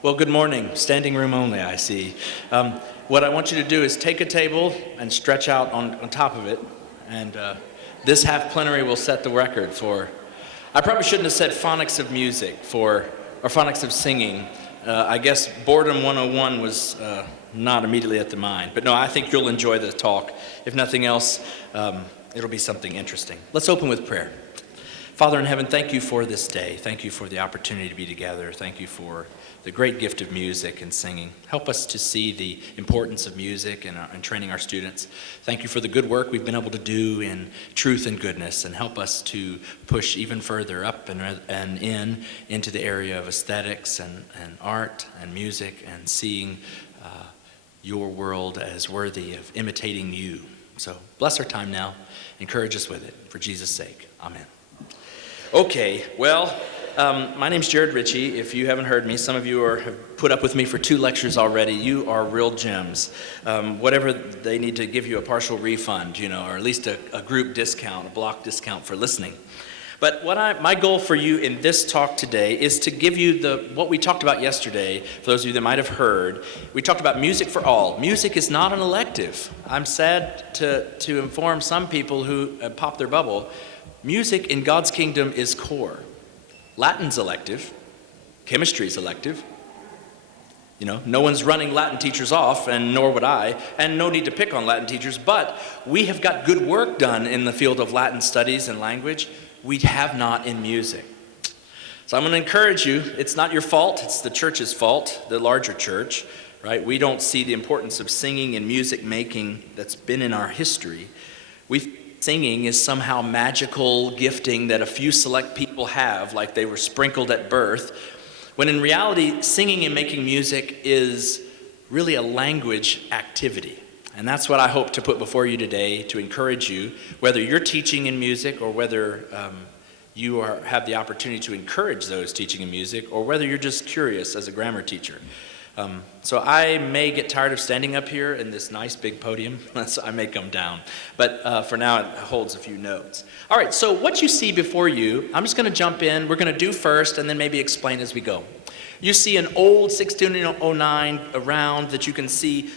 Well, good morning. Standing room only, I see. What I want you to do is take a table and stretch out on top of it, and this half plenary will set the record for, I probably shouldn't have said phonics of music or phonics of singing. I guess boredom 101 was not immediately at the mind. But no, I think you'll enjoy the talk. If nothing else, it'll be something interesting. Let's open with prayer. Father in heaven, thank you for this day. Thank you for the opportunity to be together. Thank you for the great gift of music and singing. Help us to see the importance of music and training our students. Thank you for the good work we've been able to do in truth and goodness, and help us to push even further up and into the area of aesthetics and art and music and seeing your world as worthy of imitating you. So bless our time now. Encourage us with it. For Jesus' sake, amen. Okay, well, my name's Jarrod Richey. If you haven't heard me, some of you have put up with me for 2 lectures already. You are real gems. Whatever they need to give you a partial refund, or at least a group discount, a block discount for listening. But my goal for you in this talk today is to give you what we talked about yesterday. For those of you that might have heard, we talked about music for all. Music is not an elective. I'm sad to inform some people who pop their bubble. Music in God's kingdom is core. Latin's elective. Chemistry's elective. No one's running Latin teachers off, and nor would I, and no need to pick on Latin teachers, but we have got good work done in the field of Latin studies and language. We have not in music. So I'm going to encourage you. It's not your fault. It's the church's fault, the larger church, right? We don't see the importance of singing and music making that's been in our history. Singing is somehow magical gifting that a few select people have, like they were sprinkled at birth, when in reality, singing and making music is really a language activity. And that's what I hope to put before you today to encourage you, whether you're teaching in music or whether you have the opportunity to encourage those teaching in music, or whether you're just curious as a grammar teacher. So I may get tired of standing up here in this nice big podium, so I may come down. But for now, it holds a few notes. All right, so what you see before you, I'm just going to jump in. We're going to do first and then maybe explain as we go. You see an old 1609 round that you can see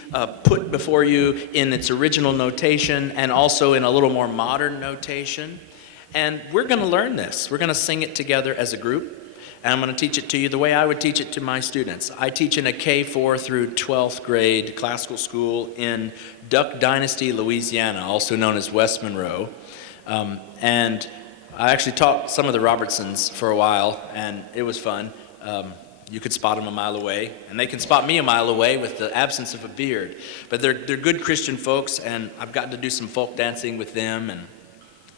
put before you in its original notation and also in a little more modern notation. And we're going to learn this. We're going to sing it together as a group. And I'm going to teach it to you the way I would teach it to my students. I teach in a K4 through 12th grade classical school in Duck Dynasty, Louisiana, also known as West Monroe. And I actually taught some of the Robertsons for a while, and it was fun. You could spot them a mile away, and they can spot me a mile away with the absence of a beard. But they're good Christian folks, and I've gotten to do some folk dancing with them, and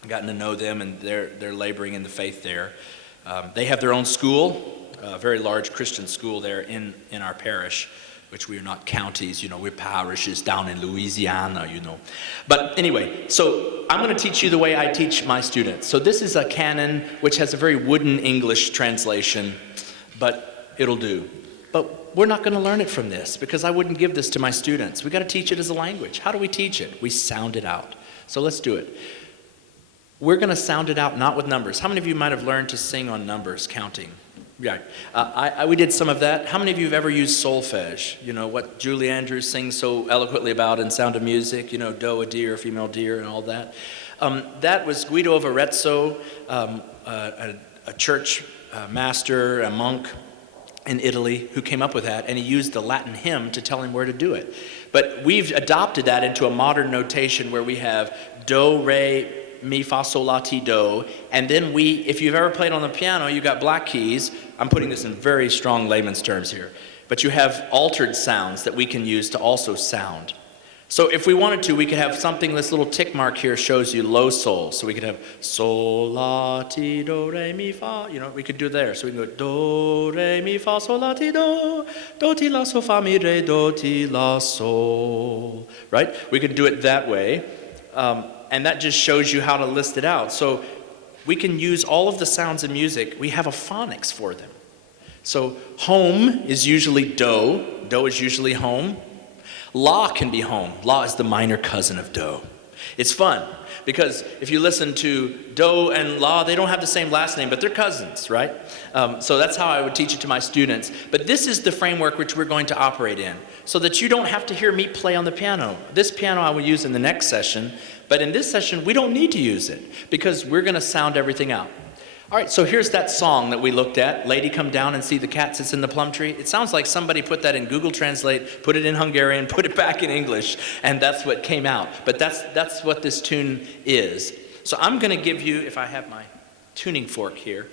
I've gotten to know them, and they're laboring in the faith there. They have their own school, a very large Christian school there in our parish, which we are not counties, we're parishes down in Louisiana, But anyway, so I'm going to teach you the way I teach my students. So this is a canon which has a very wooden English translation, but it'll do. But we're not going to learn it from this because I wouldn't give this to my students. We got to teach it as a language. How do we teach it? We sound it out. So let's do it. We're going to sound it out, not with numbers. How many of you might have learned to sing on numbers, counting? Yeah, we did some of that. How many of you have ever used solfege? What Julie Andrews sings so eloquently about in Sound of Music, doe, a deer, female deer, and all that. That was Guido of Arezzo, a church master, a monk in Italy, who came up with that, and he used the Latin hymn to tell him where to do it. But we've adopted that into a modern notation where we have do, re, mi, fa, sol, la, ti, do, and then if you've ever played on the piano, you got black keys. I'm putting this in very strong layman's terms here, but you have altered sounds that we can use to also sound. So if we wanted to, we could have something, this little tick mark here shows you low sol, so we could have sol, la, ti, do, re, mi, fa, we could do there. So we can go do, re, mi, fa, sol, la, ti, do, ti, la, sol, fa, mi, re, do, ti, la, sol, right? We could do it that way. And that just shows you how to list it out. So we can use all of the sounds in music. We have a phonics for them. So home is usually do. Do is usually home. La can be home. La is the minor cousin of do. It's fun because if you listen to Do and La, they don't have the same last name, but they're cousins, right? So that's how I would teach it to my students. But this is the framework which we're going to operate in so that you don't have to hear me play on the piano. This piano I will use in the next session, but in this session we don't need to use it because we're going to sound everything out. All right, so here's that song that we looked at, Lady Come Down and See the Cat Sits in the Plum Tree. It sounds like somebody put that in Google Translate, put it in Hungarian, put it back in English, and that's what came out. But that's what this tune is. So I'm going to give you, if I have my tuning fork here,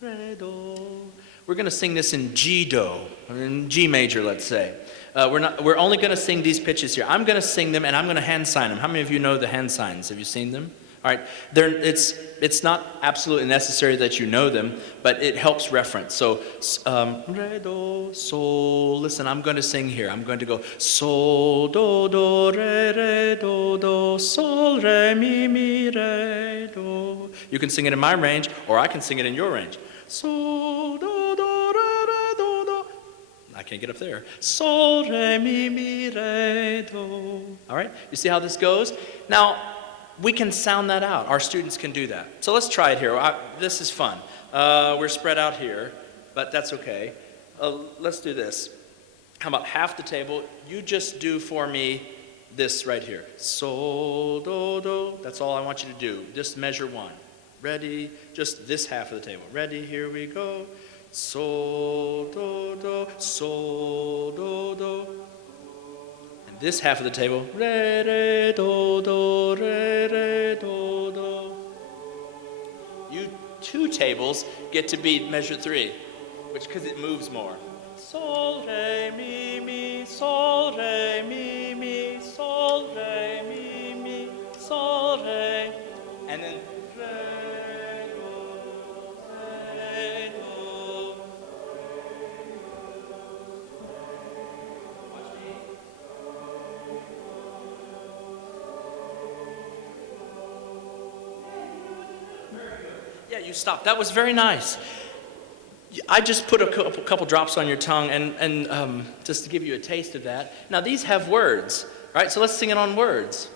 Re, Do. We're going to sing this in G-Do, or in G major, let's say. We're only going to sing these pitches here. I'm going to sing them, and I'm going to hand sign them. How many of you know the hand signs? Have you seen them? All right, it's not absolutely necessary that you know them, but it helps reference. So, re, do, sol. Listen, I'm going to sing here. I'm going to go sol, do, do, re, do, sol, re, mi, re, do. You can sing it in my range, or I can sing it in your range. Sol, do, do, re, do. I can't get up there. Sol, re, mi, re, do. All right, you see how this goes? Now, we can sound that out. Our students can do that. So let's try it here. This is fun. We're spread out here, but that's okay. Let's do this. How about half the table? You just do for me this right here. Sol, do, do. That's all I want you to do. Just measure one. Ready? Just this half of the table. Ready? Here we go. Sol, do, do. Sol, do, do. This half of the table, re, re, do, do, re, re, do, do. You two tables get to be measure 3, which because it moves more. Sol, re, mi, sol, re, mi, sol, re, mi, sol, re. And then re, do, re, do. Yeah, you stopped. That was very nice. I just put a couple drops on your tongue and just to give you a taste of that. Now, these have words, right? So let's sing it on words.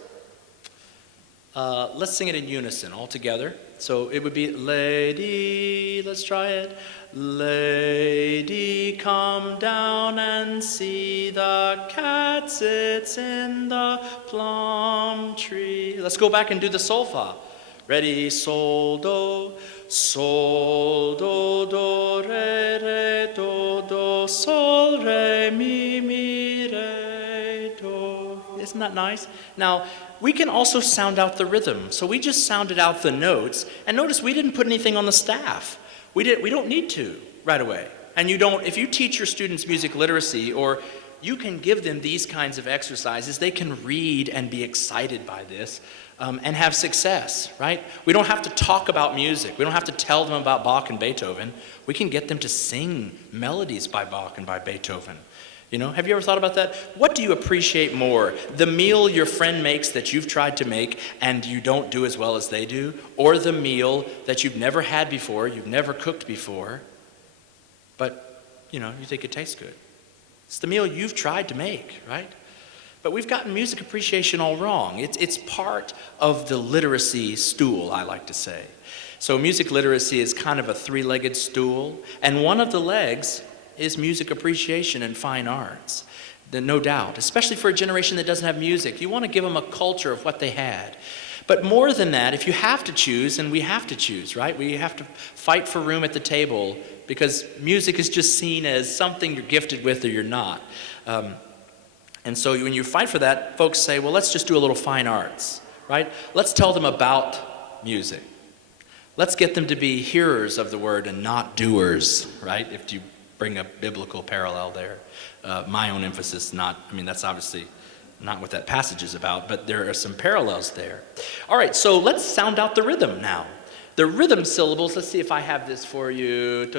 Let's sing it in unison all together. So it would be, lady, let's try it. Lady, come down and see the cat sits in the plum tree. Let's go back and do the solfa. Ready, sol, do, re, do, sol, re, mi, re, do. Isn't that nice? Now, we can also sound out the rhythm. So we just sounded out the notes, and notice we didn't put anything on the staff. We don't need to right away. And if you teach your students music literacy, or you can give them these kinds of exercises, they can read and be excited by this. And have success, right? We don't have to talk about music. We don't have to tell them about Bach and Beethoven. We can get them to sing melodies by Bach and by Beethoven. You know, have you ever thought about that? What do you appreciate more? The meal your friend makes that you've tried to make and you don't do as well as they do? Or the meal that you've never had before, you've never cooked before, but, you think it tastes good? It's the meal you've tried to make, right? But we've gotten music appreciation all wrong. It's part of the literacy stool, I like to say. So music literacy is kind of a 3-legged stool, and one of the legs is music appreciation and fine arts. No doubt, especially for a generation that doesn't have music. You want to give them a culture of what they had. But more than that, if you have to choose, and we have to choose, right? We have to fight for room at the table because music is just seen as something you're gifted with or you're not. And so when you fight for that, folks say, well, let's just do a little fine arts, right? Let's tell them about music. Let's get them to be hearers of the word and not doers, right? If you bring a biblical parallel there. My own emphasis, that's obviously not what that passage is about, but there are some parallels there. All right, so let's sound out the rhythm now. The rhythm syllables, let's see if I have this for you.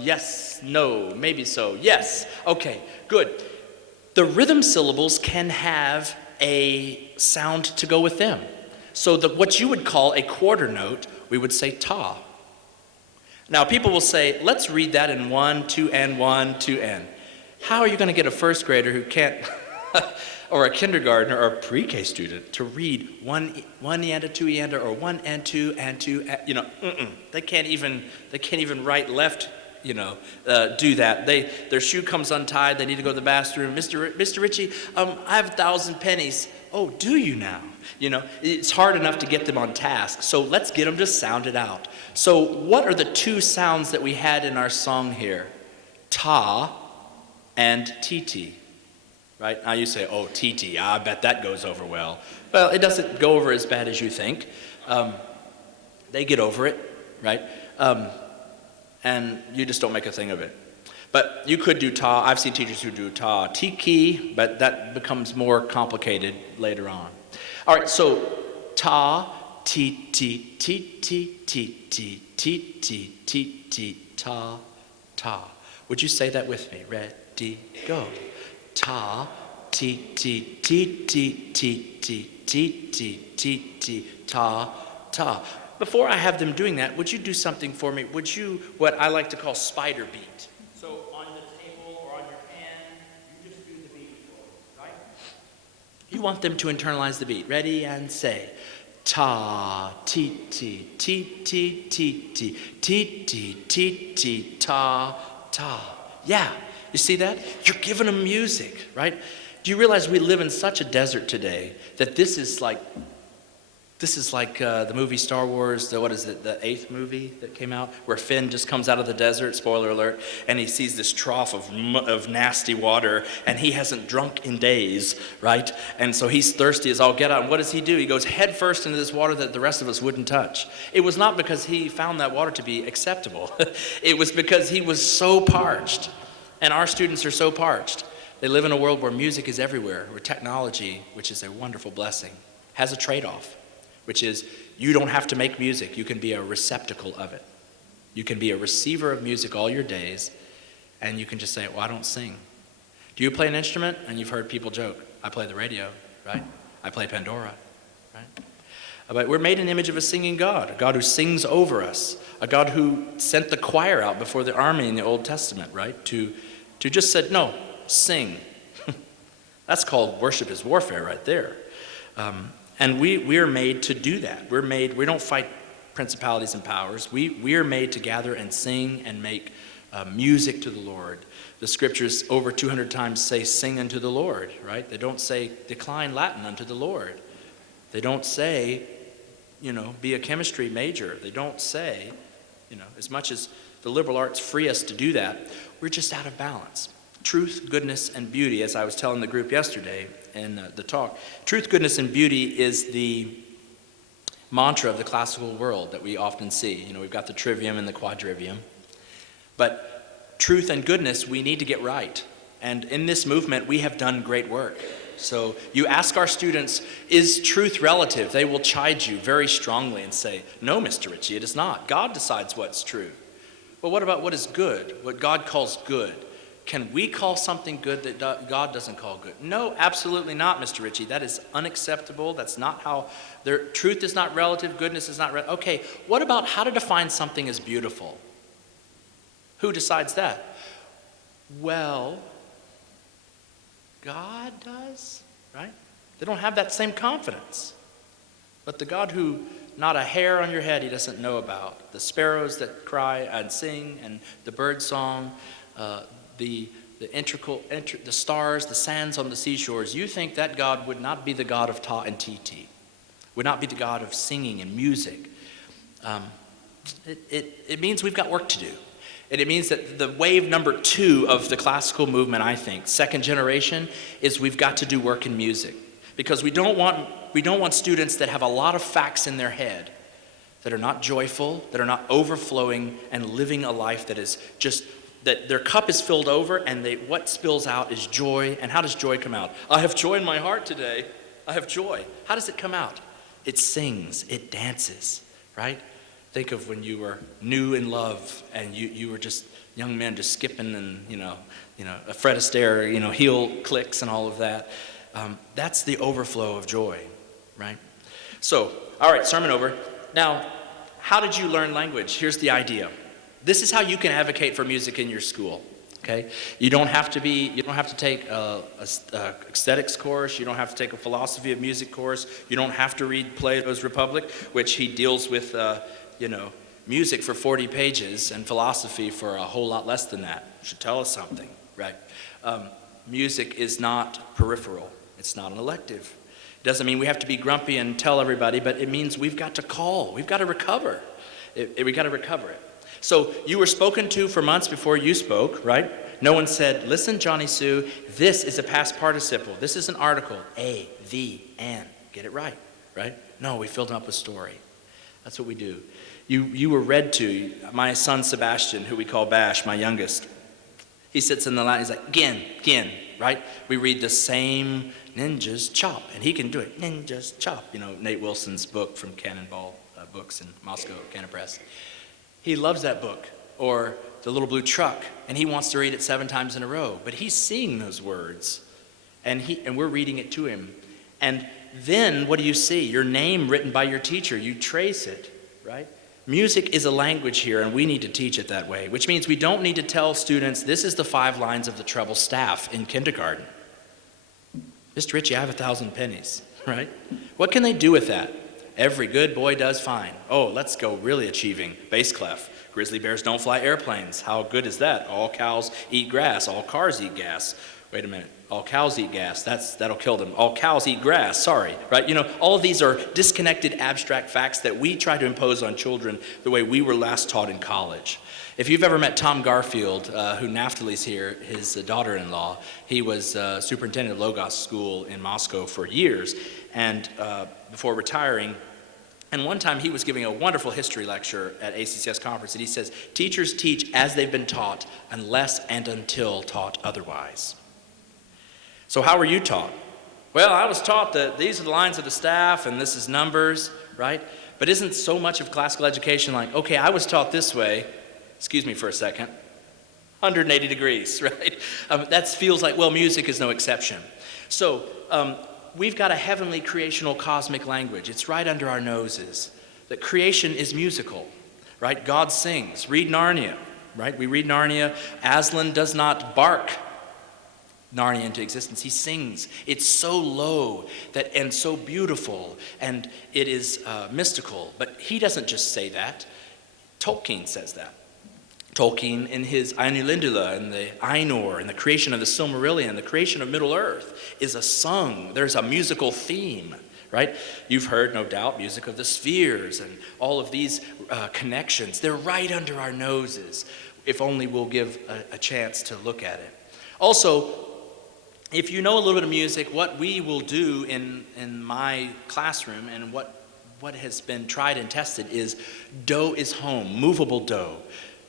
Yes, no, maybe so. Yes, okay, good. The rhythm syllables can have a sound to go with them. So what you would call a quarter note, we would say ta. Now people will say, let's read that in 1, 2N, 1, 2N. How are you going to get a first grader who can't or a kindergartner or a pre-K student to read one eanda, two eanda, or one and two, they can't even right, left, do that. Their shoe comes untied. They need to go to the bathroom. Mr. Richey, I have 1,000 pennies. Oh, do you now? It's hard enough to get them on task. So let's get them to sound it out. So what are the two sounds that we had in our song here? Ta and tt. Right? Now you say, oh, tt, I bet that goes over well. Well, it doesn't go over as bad as you think. They get over it, right? And you just don't make a thing of it. But you could do ta. I've seen teachers who do ta, tiki, but that becomes more complicated later on. All right, so ta, ti, ti, ti, ti, ti, ti, ti, ti, ti, ti, ta, ta. Would you say that with me? Ready, go. Ta, ti, ti, ti, ti, ti, ti, ti, ti, ti, ti, ta, ta. Before I have them doing that, would you do something for me? Would you, what I like to call spider beat? So on the table or on your hand, you just do the beat for them, right? You want them to internalize the beat. Ready and say, ta, ti, ti, ti, ti, ti, ti, ti, ti, ti, ti, ta, ta. Yeah, you see that? You're giving them music, right? Do you realize we live in such a desert today that this is like the movie Star Wars, the 8th movie that came out, where Finn just comes out of the desert, spoiler alert, and he sees this trough of nasty water, and he hasn't drunk in days, right? And so he's thirsty as all get out. And what does he do? He goes head first into this water that the rest of us wouldn't touch. It was not because he found that water to be acceptable. It was because he was so parched. And our students are so parched. They live in a world where music is everywhere, where technology, which is a wonderful blessing, has a trade-off, which is you don't have to make music. You can be a receptacle of it. You can be a receiver of music all your days, and you can just say, well, I don't sing. Do you play an instrument? And you've heard people joke, I play the radio, right? I play Pandora, right? But we're made in the image of a singing God, a God who sings over us, a God who sent the choir out before the army in the Old Testament, right? To just said, no, sing. That's called worship is warfare right there. And we are made to do that. We don't fight principalities and powers. We are made to gather and sing and make music to the Lord. The scriptures over 200 times say sing unto the Lord, right? They don't say decline Latin unto the Lord. They don't say, be a chemistry major. They don't say, as much as the liberal arts free us to do that, we're just out of balance. Truth, goodness, and beauty, as I was telling the group yesterday in the talk. Truth, goodness, and beauty is the mantra of the classical world that we often see. We've got the trivium and the quadrivium. But truth and goodness, we need to get right. And in this movement, we have done great work. So you ask our students, is truth relative? They will chide you very strongly and say, no, Mr. Richey, it is not. God decides what's true. But what about what is good, what God calls good? Can we call something good that God doesn't call good? No, absolutely not, Mr. Richey. That is unacceptable. That's not how, truth is not relative, goodness is not relative. Okay, what about how to define something as beautiful? Who decides that? Well, God does, right? They don't have that same confidence. But the God who not a hair on your head he doesn't know about, the sparrows that cry and sing, and the bird song, the stars, the sands on the seashores, you think that God would not be the God of ta and tt, would not be the God of singing and music. It means we've got work to do. And it means that the wave number 2 of the classical movement, I think, second generation, is we've got to do work in music. Because we don't want students that have a lot of facts in their head, that are not joyful, that are not overflowing and living a life that is just, that their cup is filled over and what spills out is joy. And how does joy come out? I have joy in my heart today. I have joy. How does it come out? It sings, it dances, right? Think of when you were new in love and you were just young men just skipping and, a Fred Astaire, heel clicks and all of that. That's the overflow of joy, right? So, all right, sermon over. Now, how did you learn language? Here's the idea. This is how you can advocate for music in your school. Okay, you don't have to take a aesthetics course. You don't have to take a philosophy of music course. You don't have to read Plato's Republic, which he deals with, music for 40 pages and philosophy for a whole lot less than that. It should tell us something, right? Music is not peripheral. It's not an elective. It doesn't mean we have to be grumpy and tell everybody, but it means we've got to call. We've got to recover. We've got to recover it. So you were spoken to for months before you spoke, right? No one said, listen, Johnny Sue, this is a past participle. This is an article, a, the, and. Get it right, right? No, we filled them up with story. That's what we do. You were read to. My son Sebastian, who we call Bash, my youngest, he sits in the line, he's like, gin, right? We read the same Ninjas Chop, and he can do it. Ninjas Chop, Nate Wilson's book from Cannonball Books in Moscow, Cannon Press. He loves that book, or The Little Blue Truck, and he wants to read it 7 times in a row. But he's seeing those words, and we're reading it to him. And then what do you see? Your name written by your teacher. You trace it, right? Music is a language here, and we need to teach it that way, which means we don't need to tell students, this is the 5 lines of the treble staff in kindergarten. Mr. Richey, I have 1,000 pennies, right? What can they do with that? Every good boy does fine. Oh, let's go really achieving. Bass clef. Grizzly bears don't fly airplanes. How good is that? All cows eat grass. All cars eat gas. Wait a minute. All cows eat gas. That'll kill them. All cows eat grass. Sorry. Right? All of these are disconnected abstract facts that we try to impose on children the way we were last taught in college. If you've ever met Tom Garfield, who Naftali's here, his daughter-in-law, he was superintendent of Logos School in Moscow for years, and before retiring. And one time he was giving a wonderful history lecture at ACCS conference, and he says, teachers teach as they've been taught, unless and until taught otherwise. So how were you taught? Well, I was taught that these are the lines of the staff, and this is numbers, right? But isn't so much of classical education like, okay, I was taught this way, excuse me for a second, 180 degrees, right? That feels like, well, music is no exception. So, we've got a heavenly creational cosmic language. It's right under our noses. That creation is musical, right? God sings. Read Narnia, right? We read Narnia. Aslan does not bark Narnia into existence. He sings. It's so low and so beautiful, and it is mystical. But he doesn't just say that. Tolkien says that. Tolkien in his Ainulindula and the Ainur and the creation of the Silmarillion, the creation of Middle-earth is there's a musical theme, right? You've heard, no doubt, music of the spheres and all of these connections. They're right under our noses, if only we'll give a chance to look at it. Also, if you know a little bit of music, what we will do in my classroom and what has been tried and tested is do is home, movable do.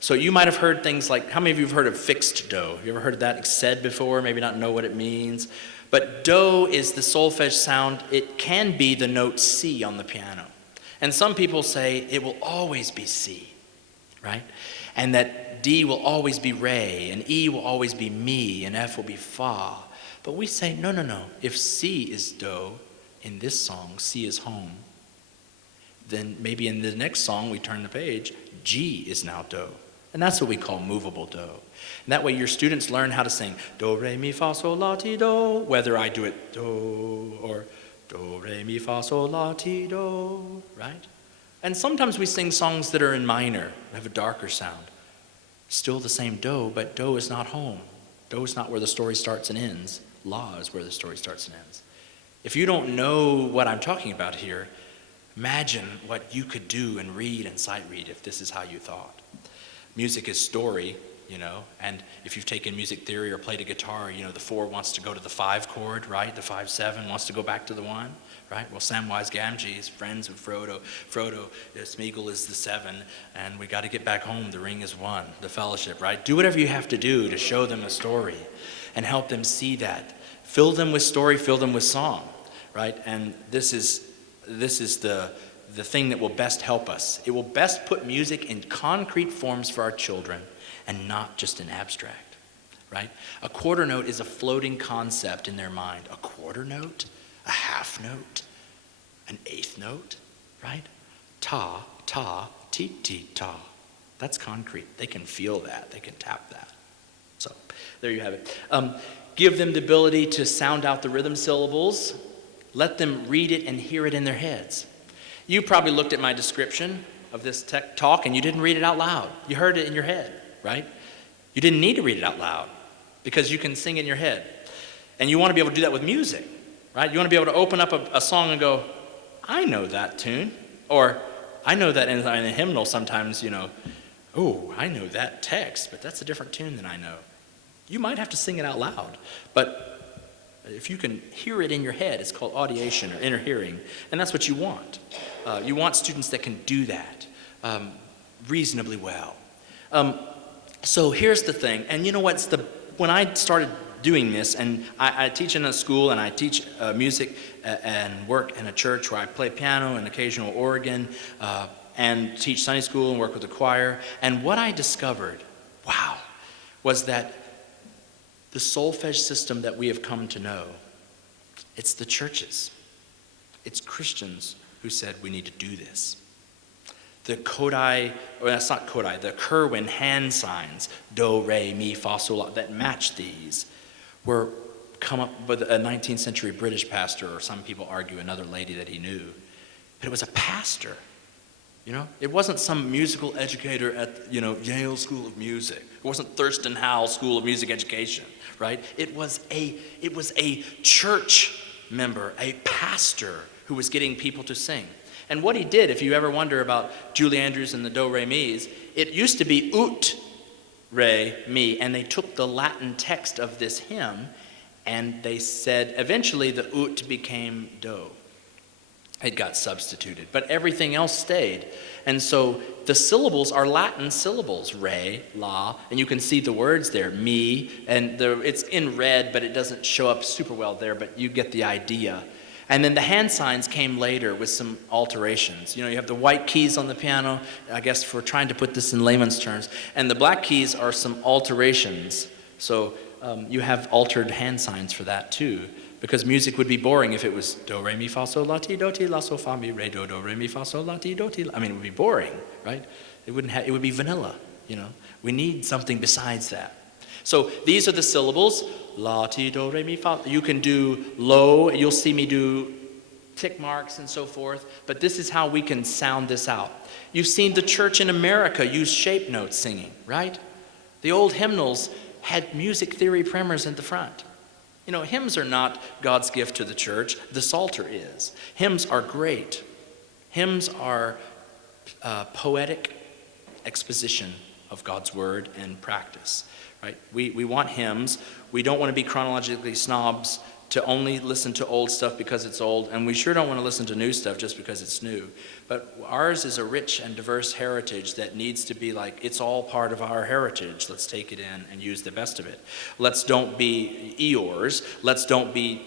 So you might have heard things like, how many of you have heard of fixed do? Have you ever heard that said before? Maybe not know what it means. But do is the solfege sound. It can be the note C on the piano. And some people say it will always be C, right? And that D will always be re, and E will always be mi, and F will be fa. But we say, no. If C is do in this song, C is home, then maybe in the next song we turn the page, G is now do. And that's what we call movable do. And that way your students learn how to sing do, re, mi, fa, sol, la, ti, do, whether I do it do or do, re, mi, fa, sol, la, ti, do, right? And sometimes we sing songs that are in minor, have a darker sound. Still the same do, but do is not home. Do is not where the story starts and ends. La is where the story starts and ends. If you don't know what I'm talking about here, imagine what you could do and read and sight read if this is how you thought. Music is story, and if you've taken music theory or played a guitar, the 4 wants to go to the 5 chord, right? The 5/7 wants to go back to the 1, right? Well, Samwise Gamgee is friends with Frodo. Smeagol is the 7, and we got to get back home. The ring is 1, the fellowship, right? Do whatever you have to do to show them a story and help them see that. Fill them with story, fill them with song, right? And this is the thing that will best help us. It will best put music in concrete forms for our children and not just in abstract, right? A quarter note is a floating concept in their mind. A quarter note, a half note, an eighth note, right? Ta, ta, ti, ti, ta. That's concrete. They can feel that. They can tap that. So there you have it. Give them the ability to sound out the rhythm syllables. Let them read it and hear it in their heads. You probably looked at my description of this tech talk and you didn't read it out loud. You heard it in your head, right? You didn't need to read it out loud because you can sing in your head. And you want to be able to do that with music, right? You want to be able to open up a song and go, I know that tune. Or I know that in a hymnal sometimes, oh, I know that text, but that's a different tune than I know. You might have to sing it out loud, but if you can hear it in your head, it's called audiation or inner hearing, and that's what you want. You want students that can do that reasonably well. So here's the thing, and you know what's when I started doing this, and I teach in a school, and I teach music and work in a church where I play piano and occasional organ, and teach Sunday school and work with the choir, and what I discovered, was that the solfege system that we have come to know, it's the churches. It's Christians who said we need to do this. The Kerwin hand signs, do, re, mi, fa, sol, la, that match these, were come up with a 19th century British pastor, or some people argue another lady that he knew. But it was a pastor. It wasn't some musical educator at, Yale School of Music. It wasn't Thurston Howell School of Music Education, right? It was a church member, a pastor who was getting people to sing. And what he did, if you ever wonder about Julie Andrews and the do, re, mi's, it used to be ut, re, mi, and they took the Latin text of this hymn and they said eventually the ut became do. It got substituted, but everything else stayed. And so the syllables are Latin syllables, re, la, and you can see the words there, mi, and it's in red, but it doesn't show up super well there, but you get the idea. And then the hand signs came later with some alterations. You have the white keys on the piano, I guess for trying to put this in layman's terms, and the black keys are some alterations. So you have altered hand signs for that too. Because music would be boring if it was do, re, mi, fa, sol, la, ti, do, ti, la, sol, fa, mi, re, do, re, mi, fa, sol, la, ti, do, ti. It would be boring, right? It would be vanilla, We need something besides that. So these are the syllables, la, ti, do, re, mi, fa. You can do low, you'll see me do tick marks and so forth, but this is how we can sound this out. You've seen the church in America use shape notes singing, right? The old hymnals had music theory primers at the front. Hymns are not God's gift to the church. The Psalter is. Hymns are great. Hymns are poetic exposition of God's word and practice, right? We want hymns. We don't want to be chronologically snobs to only listen to old stuff because it's old, and we sure don't want to listen to new stuff just because it's new. But ours is a rich and diverse heritage that needs to be like, it's all part of our heritage. Let's take it in and use the best of it. Let's don't be Eeyores. Let's don't be,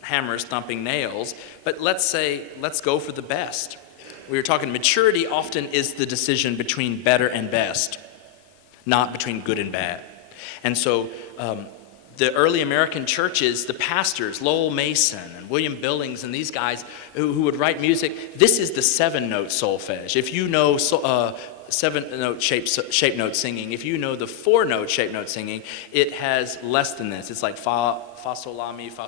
hammers thumping nails. But let's go for the best. We were talking, maturity often is the decision between better and best, not between good and bad. And so, the early American churches, the pastors, Lowell Mason and William Billings and these guys who would write music, this is the 7-note solfege. If you know 7-note shape note singing, if you know the 4-note shape note singing, it has less than this. It's like fa, sol, la, mi, fa.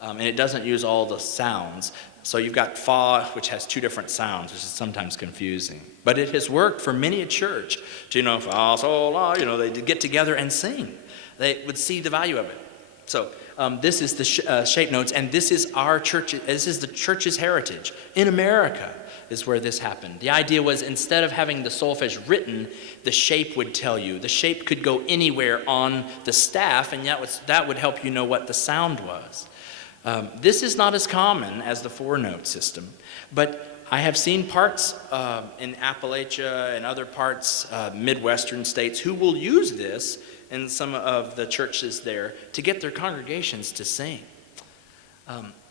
And it doesn't use all the sounds. So you've got fa, which has 2 different sounds, which is sometimes confusing. But it has worked for many a church to, fa, sol, la, they get together and sing. They would see the value of it. So this is the shape notes, and this is our church. This is the church's heritage. In America is where this happened. The idea was instead of having the solfege written, the shape would tell you. The shape could go anywhere on the staff, and that would help you know what the sound was. This is not as common as the 4-note system, but I have seen parts in Appalachia and other parts, Midwestern states, who will use this in some of the churches there to get their congregations to sing.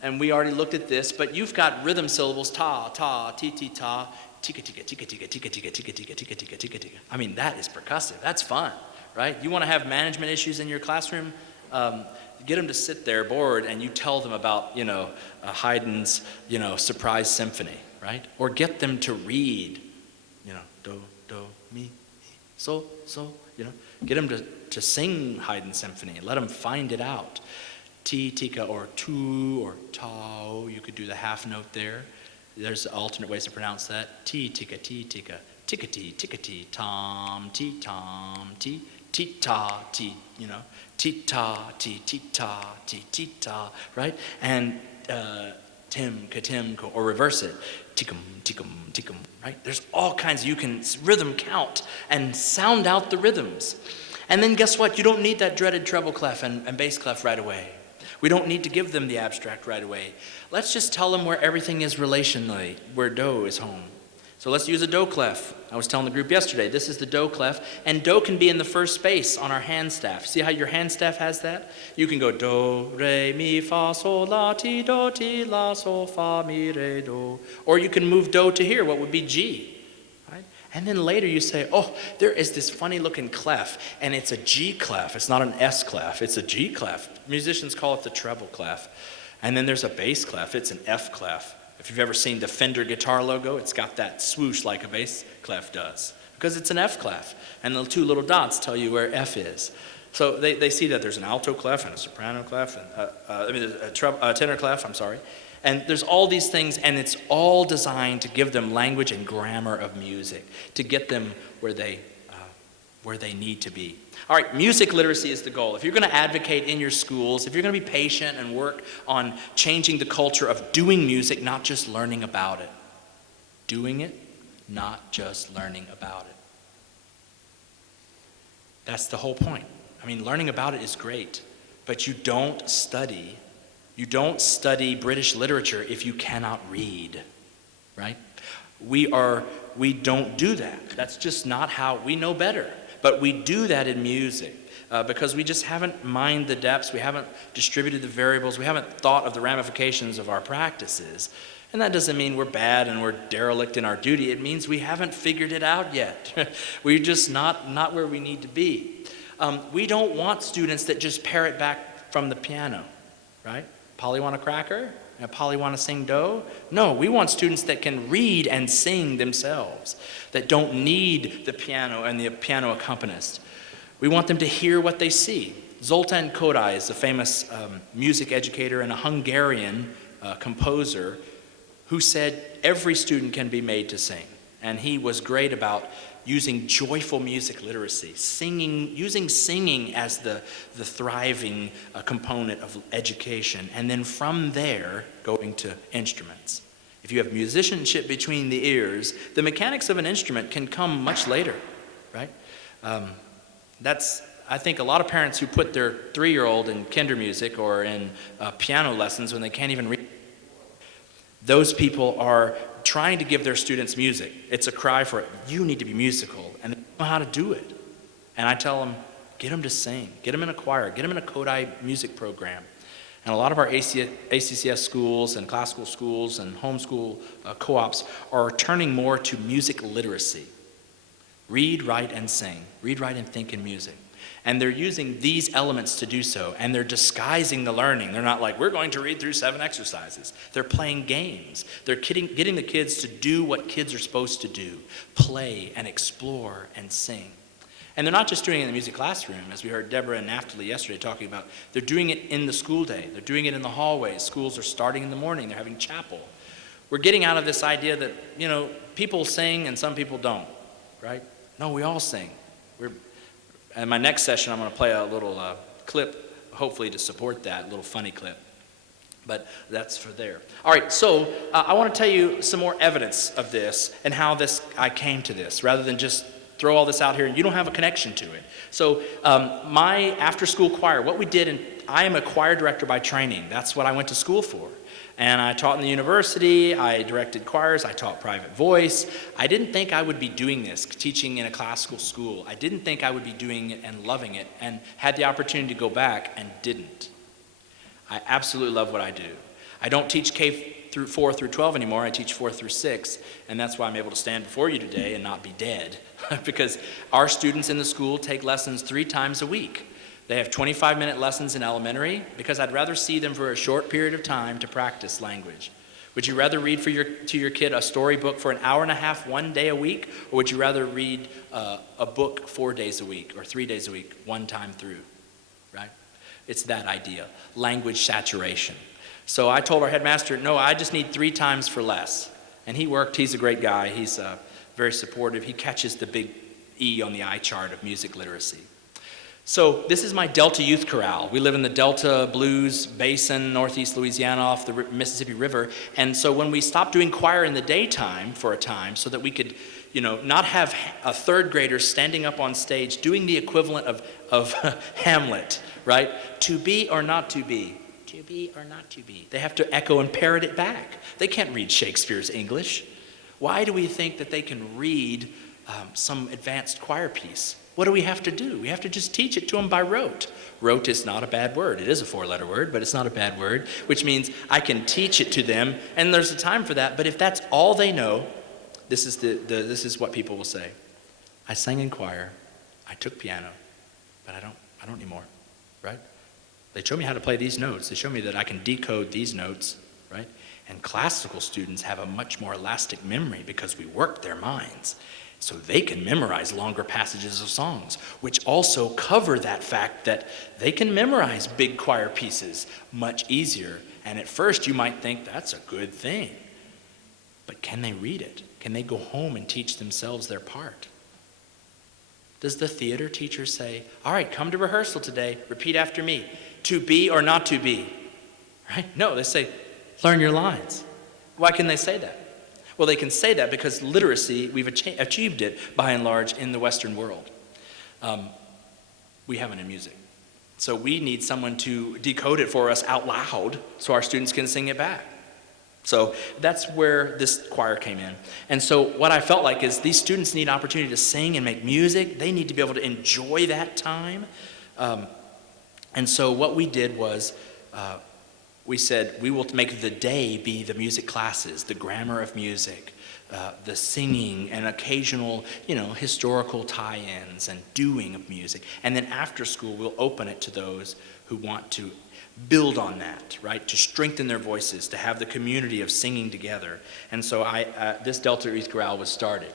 And we already looked at this, but you've got rhythm syllables, ta, ta, ti, ti, ta, tika, tika, tika, tika, tika, tika, tika, tika, tika, tika, tika, tika. That is percussive. That's fun, right? You want to have management issues in your classroom? Get them to sit there bored and you tell them about, Haydn's, surprise symphony, right? Or get them to read, do, mi, sol, sol. Get them to sing Haydn Symphony and let them find it out. Ti, tika, or tu, or tau. You could do the half note there. There's alternate ways to pronounce that. Ti, tika, tickety, tom, ti, ta, ti, ti-ta, ti-ta, right? And tim, ka-tim, or reverse it. Tikum, right? There's all kinds. You can rhythm count and sound out the rhythms. And then guess what? You don't need that dreaded treble clef and bass clef right away. We don't need to give them the abstract right away. Let's just tell them where everything is relationally, where do is home. So let's use a do clef. I was telling the group yesterday, this is the do clef, and do can be in the first space on our hand staff. See how your hand staff has that? You can go do, re, mi, fa, sol, la, ti, la, sol, fa, mi, re, do. Or you can move do to here, what would be G, right? And then later you say, oh, there is this funny looking clef, and it's a G clef. It's not an S clef, it's a G clef. Musicians call it the treble clef. And then there's a bass clef, it's an F clef. If you've ever seen the Fender guitar logo, it's got that swoosh like a bass clef does, because it's an F clef, and the two little dots tell you where F is. So they see that there's an alto clef and a soprano clef, and a tenor clef, and there's all these things, and it's all designed to give them language and grammar of music, to get them where they need to be. All right, music literacy is the goal. If you're going to advocate in your schools, if you're going to be patient and work on changing the culture of doing music, not just learning about it. Doing it, not just learning about it. That's the whole point. I mean, learning about it is great, but you don't study British literature if you cannot read, right? We don't do that. That's just not how we know better. But we do that in music because we just haven't mined the depths, we haven't distributed the variables, we haven't thought of the ramifications of our practices. And that doesn't mean we're bad and we're derelict in our duty. It means we haven't figured it out yet. We're just not where we need to be. We don't want students that just parrot back from the piano, right? Polly want a cracker? And Polly want to sing do? No, we want students that can read and sing themselves, that don't need the piano and the piano accompanist. We want them to hear what they see. Zoltán Kodály is a famous music educator and a Hungarian composer who said every student can be made to sing. And he was great about using joyful music literacy, using singing as the thriving component of education, and then from there, going to instruments. If you have musicianship between the ears, the mechanics of an instrument can come much later, right? I think a lot of parents who put their 3-year-old in kinder music or in piano lessons when they can't even read, those people are trying to give their students music. It's a cry for, you need to be musical, and they don't know how to do it. And I tell them, get them to sing, get them in a choir, get them in a Kodály music program. And a lot of our ACCS schools and classical schools and homeschool co-ops are turning more to music literacy. Read, write, and sing. Read, write, and think in music. And they're using these elements to do so, and they're disguising the learning. They're not like, we're going to read through 7 exercises. They're playing games. They're getting the kids to do what kids are supposed to do, play and explore and sing. And they're not just doing it in the music classroom, as we heard Deborah and Naftali yesterday talking about. They're doing it in the school day. They're doing it in the hallways. Schools are starting in the morning. They're having chapel. We're getting out of this idea that, people sing and some people don't, right? No, we all sing. In my next session, I'm going to play a little clip, hopefully to support that, a little funny clip. But that's for there. All right, so I want to tell you some more evidence of this and how I came to this, rather than just throw all this out here and you don't have a connection to it. So my after-school choir, what we did, and I am a choir director by training. That's what I went to school for. And I taught in the university, I directed choirs, I taught private voice. I didn't think I would be doing this, teaching in a classical school. I didn't think I would be doing it and loving it, and had the opportunity to go back and didn't. I absolutely love what I do. I don't teach K-4 through 12 anymore, I teach 4 through 6, and that's why I'm able to stand before you today and not be dead, because our students in the school take lessons 3 times a week. They have 25-minute lessons in elementary because I'd rather see them for a short period of time to practice language. Would you rather read to your kid a storybook for an hour and a half, 1 day a week, or would you rather read a book 4 days a week or 3 days a week, one time through, right? It's that idea, language saturation. So I told our headmaster, no, I just need 3 times for less. And he worked. He's a great guy. He's very supportive. He catches the big E on the eye chart of music literacy. So this is my Delta Youth Chorale. We live in the Delta Blues Basin, northeast Louisiana, off the Mississippi River. And so when we stopped doing choir in the daytime for a time so that we could, not have a third grader standing up on stage doing the equivalent of Hamlet, right? To be or not to be. To be or not to be. They have to echo and parrot it back. They can't read Shakespeare's English. Why do we think that they can read some advanced choir piece? What do we have to do? We have to just teach it to them by rote. Rote is not a bad word. It is a 4-letter word, but it's not a bad word, which means I can teach it to them, and there's a time for that. But if that's all they know, this is what people will say. I sang in choir, I took piano, but I don't anymore, right? They show me how to play these notes. They show me that I can decode these notes, right? And classical students have a much more elastic memory because we work their minds. So they can memorize longer passages of songs, which also cover that fact that they can memorize big choir pieces much easier. And at first you might think that's a good thing. But can they read it? Can they go home and teach themselves their part? Does the theater teacher say, all right, come to rehearsal today, repeat after me, to be or not to be? Right? No, they say, learn your lines. Why can they say that? Well, they can say that because literacy, we've achieved it by and large in the Western world. We haven't in music. So we need someone to decode it for us out loud so our students can sing it back. So that's where this choir came in. And so what I felt like is these students need opportunity to sing and make music. They need to be able to enjoy that time. And so what we did was we said we will make the day be the music classes, the grammar of music, the singing and occasional, historical tie-ins and doing of music. And then after school, we'll open it to those who want to build on that, right? To strengthen their voices, to have the community of singing together. And so this Delta Youth Chorale was started.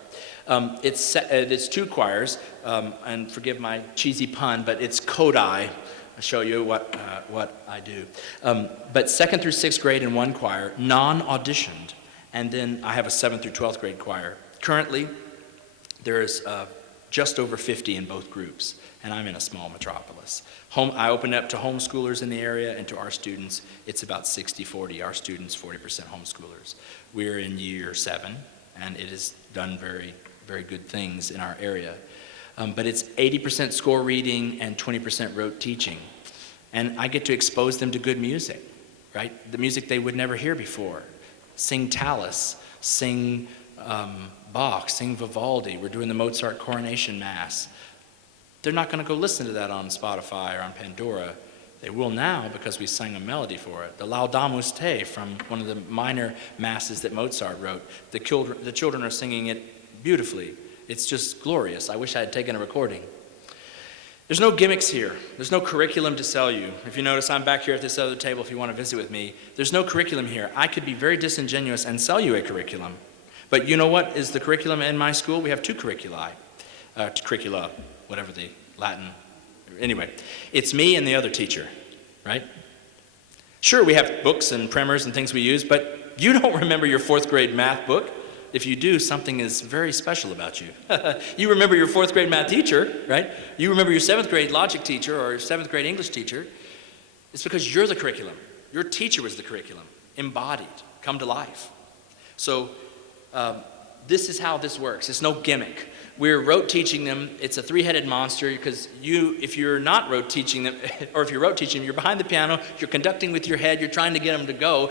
It's 2 choirs, and forgive my cheesy pun, but it's Kodai. I'll show you what I do. But 2nd through 6th grade in one choir, non-auditioned. And then I have a 7th through 12th grade choir. Currently, there is just over 50 in both groups, and I'm in a small metropolis. I open up to homeschoolers in the area, and to our students, it's about 60-40. Our students, 40% homeschoolers. We're in year 7, and it has done very, very good things in our area. But it's 80% score reading and 20% rote teaching. And I get to expose them to good music, right? The music they would never hear before. Sing Tallis, sing Bach, sing Vivaldi. We're doing the Mozart Coronation Mass. They're not going to go listen to that on Spotify or on Pandora. They will now because we sang a melody for it. The Laudamus Te from one of the minor masses that Mozart wrote. The children are singing it beautifully. It's just glorious. I wish I had taken a recording. There's no gimmicks here. There's no curriculum to sell you. If you notice, I'm back here at this other table if you want to visit with me. There's no curriculum here. I could be very disingenuous and sell you a curriculum. But you know what is the curriculum in my school? We have 2 curricula, whatever the Latin. Anyway, it's me and the other teacher, right? Sure, we have books and primers and things we use, but you don't remember your 4th grade math book. If you do, something is very special about you. You remember your 4th grade math teacher, right? You remember your 7th grade logic teacher or your 7th grade English teacher. It's because you're the curriculum. Your teacher was the curriculum, embodied, come to life. So this is how this works. It's no gimmick. We're rote teaching them. It's a 3-headed monster because if you're not rote teaching them, or if you're rote teaching them, you're behind the piano, you're conducting with your head, you're trying to get them to go,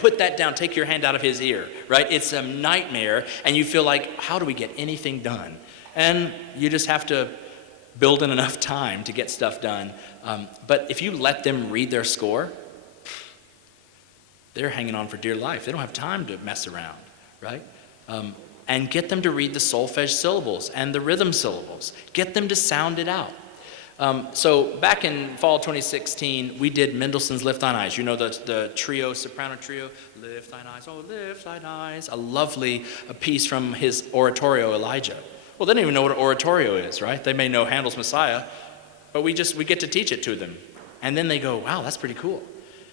put that down, take your hand out of his ear, right? It's a nightmare, and you feel like, how do we get anything done? And you just have to build in enough time to get stuff done. But if you let them read their score, they're hanging on for dear life. They don't have time to mess around, right? And get them to read the solfege syllables and the rhythm syllables. Get them to sound it out. So back in fall 2016, we did Mendelssohn's Lift Thine Eyes. You know the trio, soprano trio, Lift Thine Eyes, oh, lift thine eyes. A piece from his oratorio, Elijah. Well, they don't even know what an oratorio is, right? They may know Handel's Messiah, but we get to teach it to them. And then they go, wow, that's pretty cool.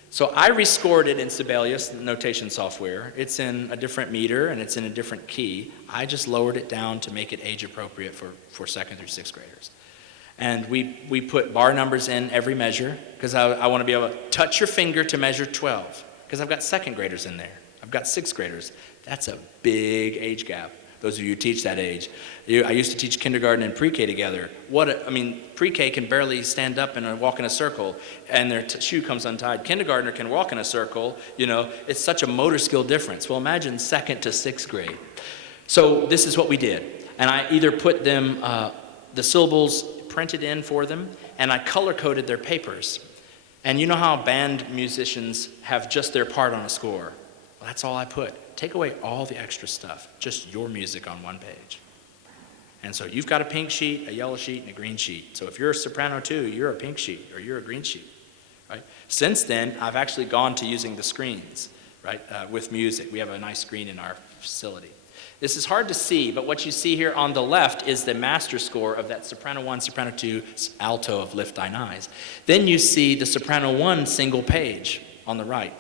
So I rescored it in Sibelius notation software. It's in a different meter and it's in a different key. I just lowered it down to make it age appropriate for second through sixth graders. And we put bar numbers in every measure because I want to be able to touch your finger to measure 12 because I've got second graders in there. I've got sixth graders. That's a big age gap. Those of you who teach that age. I used to teach kindergarten and pre-K together. Pre-K can barely stand up and walk in a circle, and their shoe comes untied. Kindergartner can walk in a circle, It's such a motor skill difference. Well, imagine second to sixth grade. So this is what we did. And I either put them, the syllables printed in for them, and I color-coded their papers. And you know how band musicians have just their part on a score? Well, that's all I put. Take away all the extra stuff, just your music on one page. And so you've got a pink sheet, a yellow sheet, and a green sheet. So if you're a soprano too, you're a pink sheet or you're a green sheet, right? Since then, I've actually gone to using the screens, right, with music. We have a nice screen in our facility. This is hard to see, but what you see here on the left is the master score of that soprano 1, soprano 2, alto of Lift Thine Eyes. Then you see the soprano 1 single page on the right.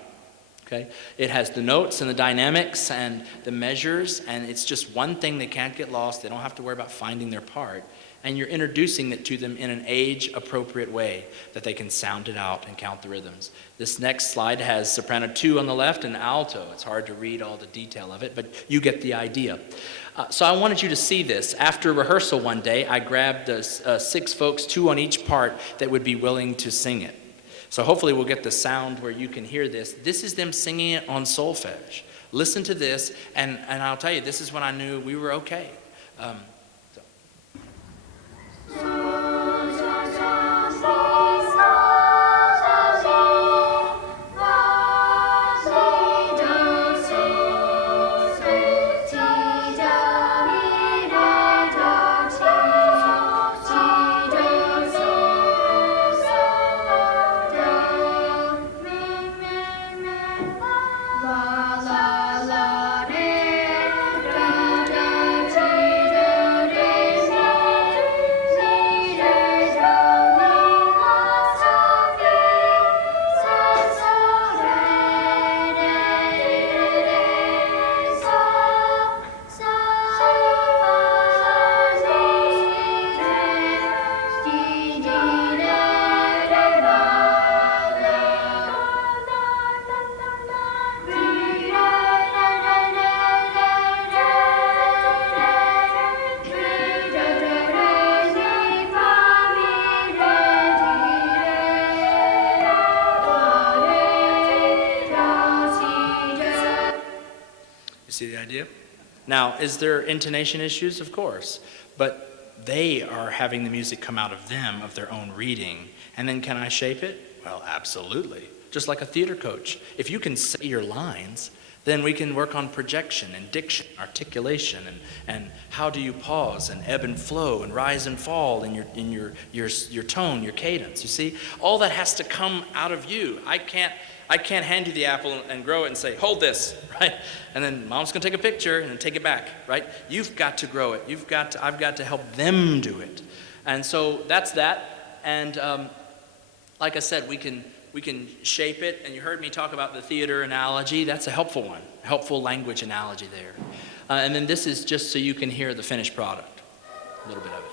Okay? It has the notes and the dynamics and the measures, and it's just one thing. They can't get lost. They don't have to worry about finding their part. And you're introducing it to them in an age-appropriate way that they can sound it out and count the rhythms. This next slide has soprano 2 on the left and alto. It's hard to read all the detail of it, but you get the idea. So I wanted you to see this. After rehearsal one day, I grabbed the 6 folks, 2 on each part, that would be willing to sing it. So hopefully we'll get the sound where you can hear this. This is them singing it on solfege. Listen to this, and I'll tell you, this is when I knew we were okay. See the idea? Now, is there intonation issues? Of course. But they are having the music come out of them, of their own reading. And then can I shape it? Well, absolutely. Just like a theater coach. If you can say your lines, then we can work on projection and diction, articulation, and how do you pause and ebb and flow and rise and fall in your tone, your cadence. You see? All that has to come out of you. I can't hand you the apple and grow it and say, hold this, right? And then mom's going to take a picture and then take it back, right? You've got to grow it. I've got to help them do it. And so that's that. And like I said, we can shape it. And you heard me talk about the theater analogy. That's a helpful one, helpful language analogy there. And then this is just so you can hear the finished product, a little bit of it.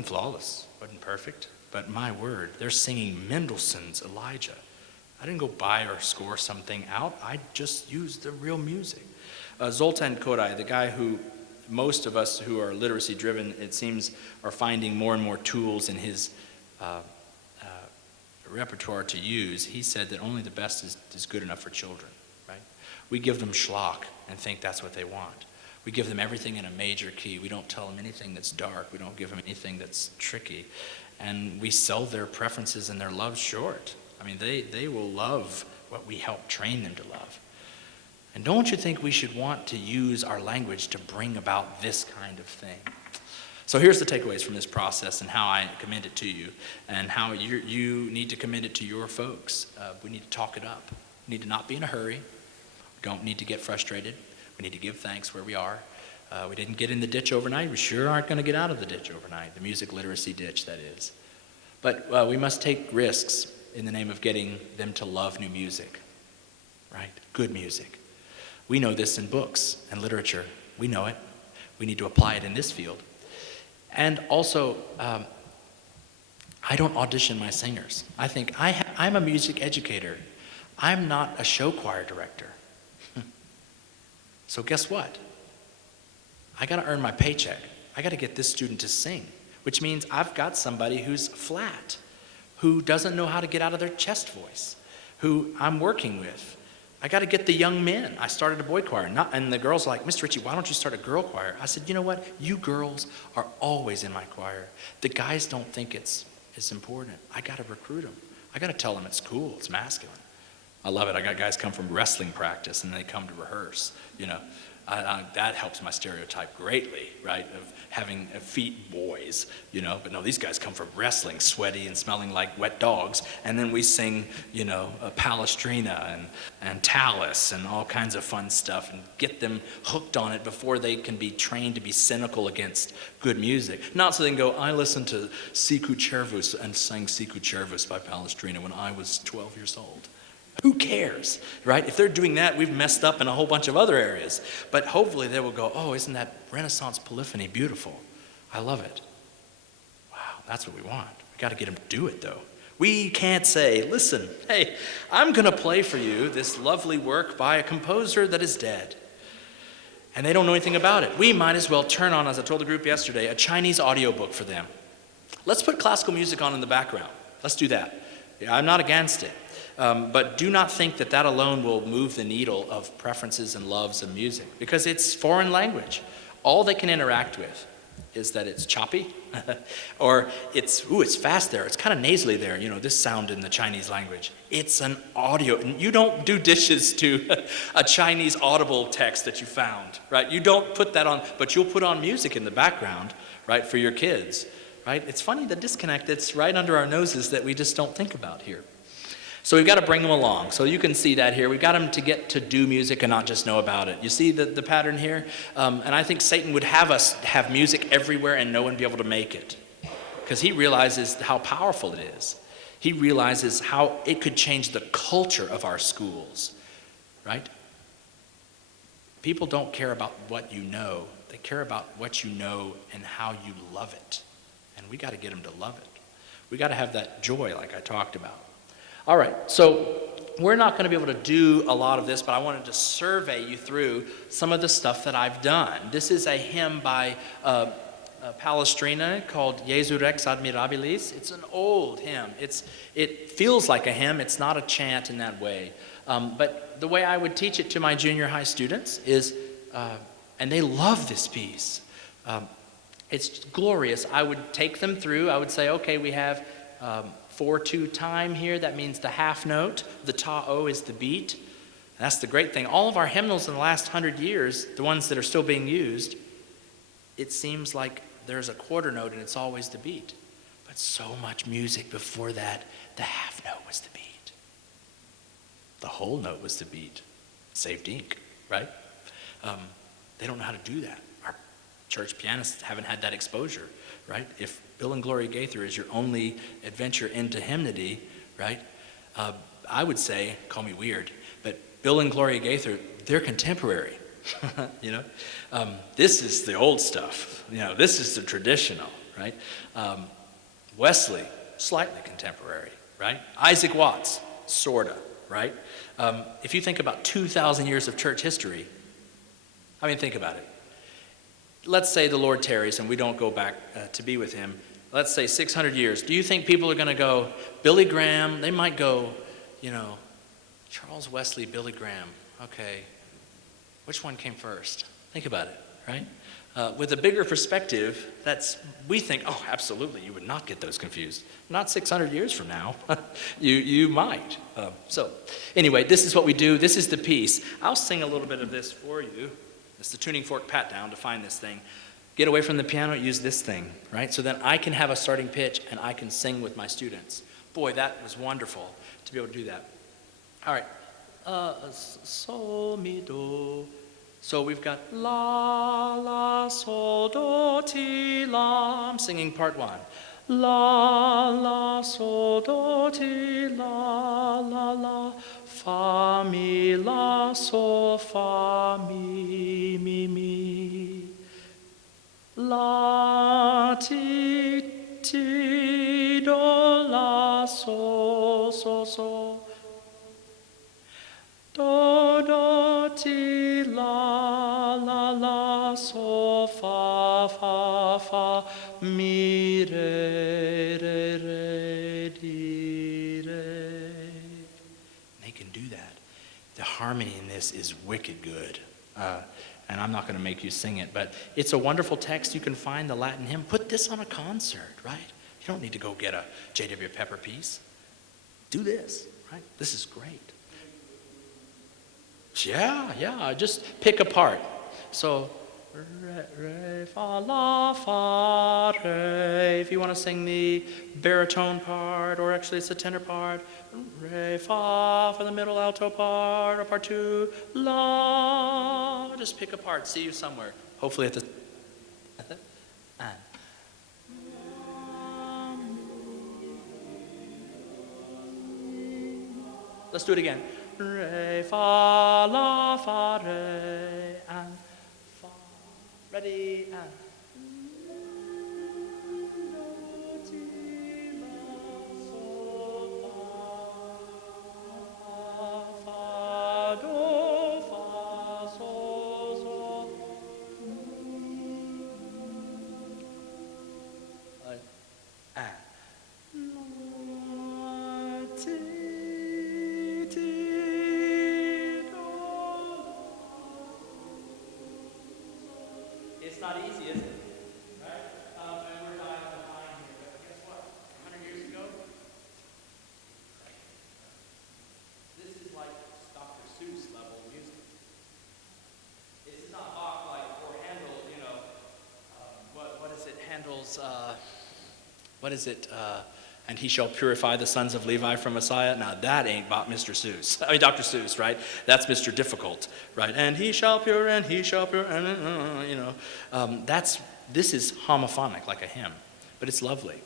wasn't flawless, wasn't perfect, but my word, they're singing Mendelssohn's Elijah. I didn't go buy or score something out. I just used the real music. Zoltan Kodály, the guy who most of us who are literacy driven, it seems, are finding more and more tools in his repertoire to use, he said that only the best is good enough for children, right? We give them schlock and think that's what they want. We give them everything in a major key. We don't tell them anything that's dark. We don't give them anything that's tricky. And we sell their preferences and their love short. I mean, they will love what we help train them to love. And don't you think we should want to use our language to bring about this kind of thing? So here's the takeaways from this process and how I commend it to you and how you need to commend it to your folks. We need to talk it up. We need to not be in a hurry. We don't need to get frustrated. We need to give thanks where we are. We didn't get in the ditch overnight. We sure aren't going to get out of the ditch overnight, the music literacy ditch, that is. But we must take risks in the name of getting them to love new music, right? Good music. We know this in books and literature. We know it. We need to apply it in this field. And also, I don't audition my singers. I think I'm a music educator. I'm not a show choir director. So guess what? I got to earn my paycheck. I got to get this student to sing, which means I've got somebody who's flat, who doesn't know how to get out of their chest voice, who I'm working with. I got to get the young men. I started a boy choir, and the girls are like, Mr. Richey, why don't you start a girl choir? I said, you know what? You girls are always in my choir. The guys don't think it's important. I got to recruit them. I got to tell them it's cool, it's masculine. I love it. I got guys come from wrestling practice, and they come to rehearse, you know. That helps my stereotype greatly, right, of having feet boys, you know. But no, these guys come from wrestling, sweaty and smelling like wet dogs, and then we sing, you know, Palestrina and Talus and all kinds of fun stuff and get them hooked on it before they can be trained to be cynical against good music. Not so they can go, I listened to Siku Chervus and sang Siku Chervus by Palestrina when I was 12 years old. Who cares, right? If they're doing that, we've messed up in a whole bunch of other areas. But hopefully they will go, oh, isn't that Renaissance polyphony beautiful? I love it. Wow, that's what we want. We got to get them to do it, though. We can't say, listen, hey, I'm going to play for you this lovely work by a composer that is dead. And they don't know anything about it. We might as well turn on, as I told the group yesterday, a Chinese audiobook for them. Let's put classical music on in the background. Let's do that. Yeah, I'm not against it. But do not think that that alone will move the needle of preferences and loves of music, because it's foreign language. All they can interact with is that it's choppy, or it's fast there, it's kind of nasally there, you know, this sound in the Chinese language. It's an audio, and you don't do dishes to a Chinese audible text that you found, right? You don't put that on, but you'll put on music in the background, right, for your kids, right? It's funny, the disconnect that's right under our noses that we just don't think about here. So we've got to bring them along. So you can see that here. We've got them to get to do music and not just know about it. You see the pattern here? And I think Satan would have us have music everywhere and no one be able to make it, because he realizes how powerful it is. He realizes how it could change the culture of our schools, right? People don't care about what you know. They care about what you know and how you love it. And we got to get them to love it. We got to have that joy like I talked about. All right, so we're not going to be able to do a lot of this, but I wanted to survey you through some of the stuff that I've done. This is a hymn by Palestrina called Jesu Rex Admirabilis. It's an old hymn. It feels like a hymn. It's not a chant in that way. But the way I would teach it to my junior high students is, and they love this piece. It's glorious. I would take them through. I would say, okay, we have 4/2 time here. That means the half note. The ta-o is the beat. And that's the great thing. All of our hymnals in the last 100 years, the ones that are still being used, it seems like there's a quarter note and it's always the beat. But so much music before that, the half note was the beat. The whole note was the beat. Saved ink, right? They don't know how to do that. Our church pianists haven't had that exposure, right? If Bill and Gloria Gaither is your only adventure into hymnody, right? I would say, call me weird, but Bill and Gloria Gaither, they're contemporary, you know? This is the old stuff, you know, this is the traditional, right? Wesley, slightly contemporary, right? Isaac Watts, sorta, right? If you think about 2,000 years of church history, I mean, think about it. Let's say the Lord tarries and we don't go back to be with him. Let's say 600 years. Do you think people are going to go, Billy Graham? They might go, Charles Wesley, Billy Graham. Okay, which one came first? Think about it, right? With a bigger perspective, we think, oh, absolutely, you would not get those confused. Not 600 years from now. you might. So anyway, this is what we do. This is the piece. I'll sing a little bit of this for you. It's the tuning fork pat down to find this thing. Get away from the piano, use this thing, right? So then I can have a starting pitch and I can sing with my students. Boy, that was wonderful to be able to do that. All right. Sol, mi, do. So we've got la, la, sol, do, ti, la. I'm singing part one. La, la, sol, do, ti, la, la, la. Fa, mi, la, sol, fa, mi, mi. La, ti, ti, do, la, sol, sol, sol. Do, do, ti, la, la, la, sol, fa, fa, fa, mi, re, re, re, di, re. They can do that. The harmony in this is wicked good. And I'm not going to make you sing it, but it's a wonderful text. You can find the Latin hymn. Put this on a concert, right? You don't need to go get a J.W. Pepper piece. Do this, right? This is great. Yeah, just pick a part. So, re, re, fa, la, fa, re. If you want to sing the baritone part, or actually it's the tenor part, re, fa for the middle alto part, or part two, la. Just pick a part. See you somewhere. Hopefully at the and. Let's do it again. Re, fa, la, fa, re, and fa. Ready, and. It's not easy, is it? Right? And we're dying on the line here, but guess what? 100 years ago, this is like Dr. Seuss level music. This is not Bach like, or Handel, what is it? Handel's, what is it? And he shall purify the sons of Levi from Messiah. Now that ain't Mr. Seuss. I mean, Dr. Seuss, right? That's Mr. Difficult, right? And he shall pure, and he shall pure, this is homophonic, like a hymn, but it's lovely.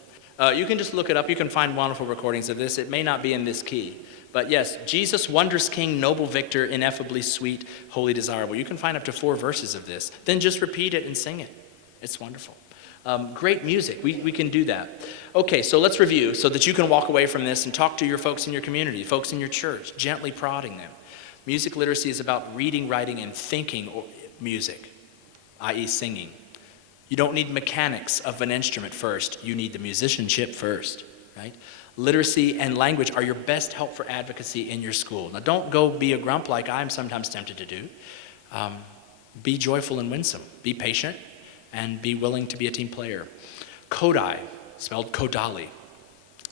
You can just look it up. You can find wonderful recordings of this. It may not be in this key, but yes, Jesus, wondrous King, noble victor, ineffably sweet, wholly desirable. You can find up to 4 verses of this. Then just repeat it and sing it. It's wonderful. Great music. We can do that. Okay, so let's review so that you can walk away from this and talk to your folks in your community, folks in your church, gently prodding them. Music literacy is about reading, writing, and thinking music, i.e. singing. You don't need mechanics of an instrument first. You need the musicianship first, right? Literacy and language are your best help for advocacy in your school. Now, don't go be a grump like I'm sometimes tempted to do. Be joyful and winsome. Be patient and be willing to be a team player. Kodai, spelled Kodali.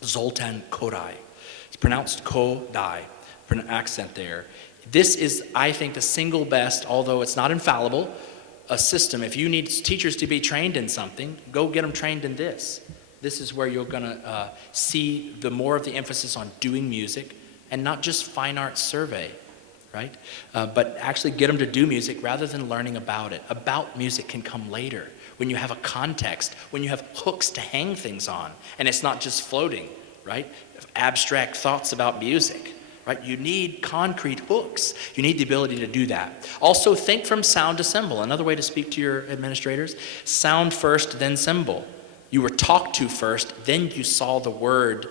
Zoltan Kodai. It's pronounced Kodai, accent there. This is, I think, the single best, although it's not infallible, a system. If you need teachers to be trained in something, go get them trained in this. This is where you're gonna see the more of the emphasis on doing music and not just fine arts survey, right? But actually get them to do music rather than learning about it. About music can come later when you have a context, when you have hooks to hang things on, and it's not just floating, right? Abstract thoughts about music, right? You need concrete hooks. You need the ability to do that. Also, think from sound to symbol. Another way to speak to your administrators, sound first, then symbol. You were talked to first, then you saw the word,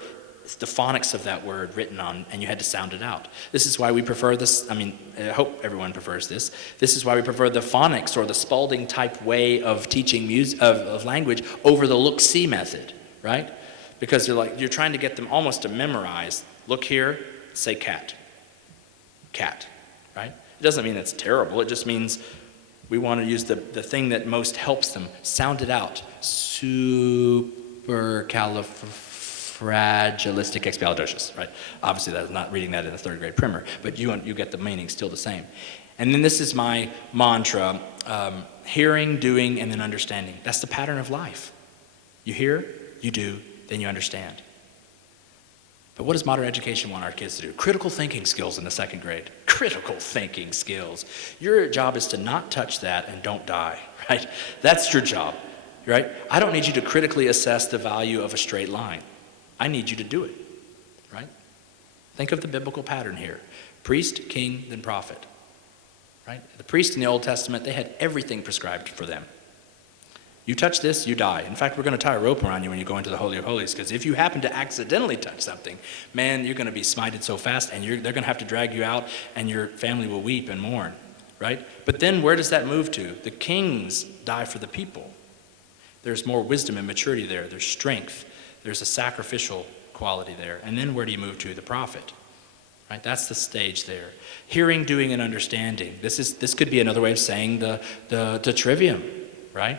the phonics of that word written on, and you had to sound it out. This is why we prefer this. I hope everyone prefers this. This is why we prefer the phonics or the Spalding type way of teaching music, of language over the look-see method, right? Because you're trying to get them almost to memorize. Look here, say cat. Cat, right? It doesn't mean it's terrible. It just means we want to use the thing that most helps them. Sound it out. Supercalifragilisticexpialidocious, right? Obviously, that's not reading that in a third grade primer, but you get the meaning still the same. And then this is my mantra, hearing, doing, and then understanding. That's the pattern of life. You hear, you do, then you understand. But what does modern education want our kids to do? Critical thinking skills in the second grade. Critical thinking skills. Your job is to not touch that and don't die, right? That's your job, right? I don't need you to critically assess the value of a straight line. I need you to do it, right? Think of the biblical pattern here. Priest, king, then prophet, right? The priest in the Old Testament, they had everything prescribed for them. You touch this, you die. In fact, we're going to tie a rope around you when you go into the Holy of Holies, because if you happen to accidentally touch something, man, you're going to be smited so fast, and they're going to have to drag you out, and your family will weep and mourn, right? But then where does that move to? The kings die for the people. There's more wisdom and maturity there. There's strength. There's a sacrificial quality there. And then where do you move to? The prophet, right? That's the stage there. Hearing, doing, and understanding. This could be another way of saying the trivium, right?